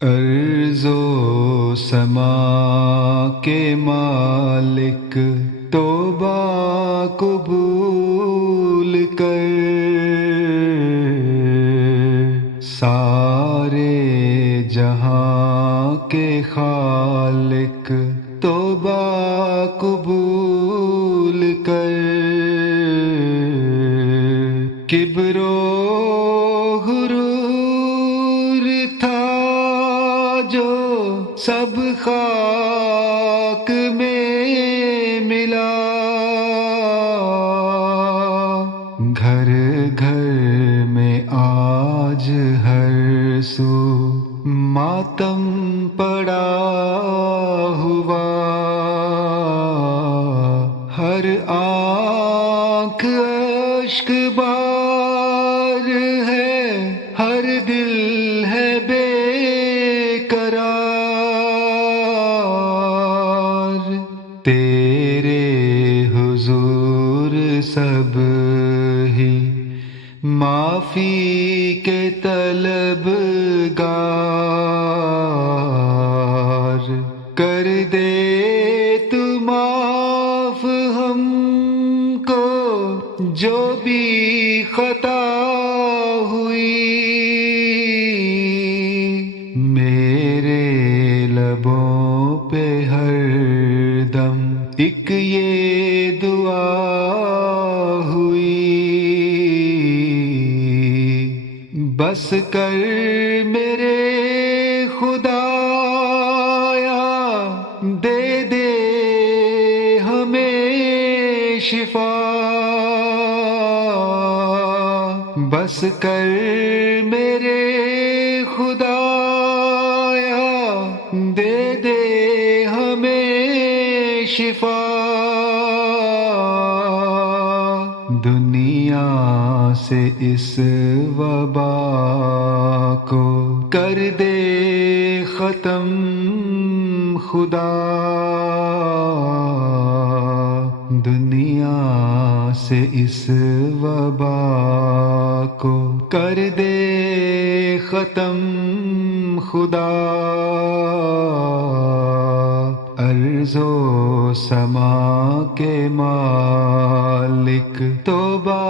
ارض و سما کے مالک توبہ قبول کر، سارے جہاں کے خالق توبہ قبول کر، کبر و غرور تھا جو سب خاک میں ملا، گھر گھر میں آج ہر سو ماتم پڑا ہوا، ہر آنکھ اشک بار ہے، ہر دل ہے بے قرار، تیرے حضور سب ہی معافی کے طلبگار، کر دے تو معاف ہم کو جو بھی خطا ہوئی، میرے لبوں پہ ہر دم ایک یہ دعا ہوئی، بس کر میرے خدایا، دے دے ہمیں شفا، بس کر میرے خدایا، دے دے ہمیں شفا، دنیا سے اس وبا کو کر دے ختم خدا، دنیا سے اس وبا کو کر دے ختم خدا، ارض و سما کے مالک توبہ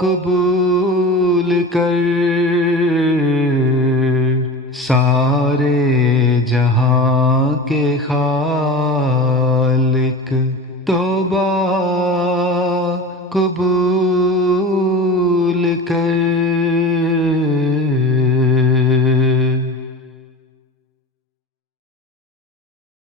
قبول کر، سارے جہاں کے خالق توبہ قبول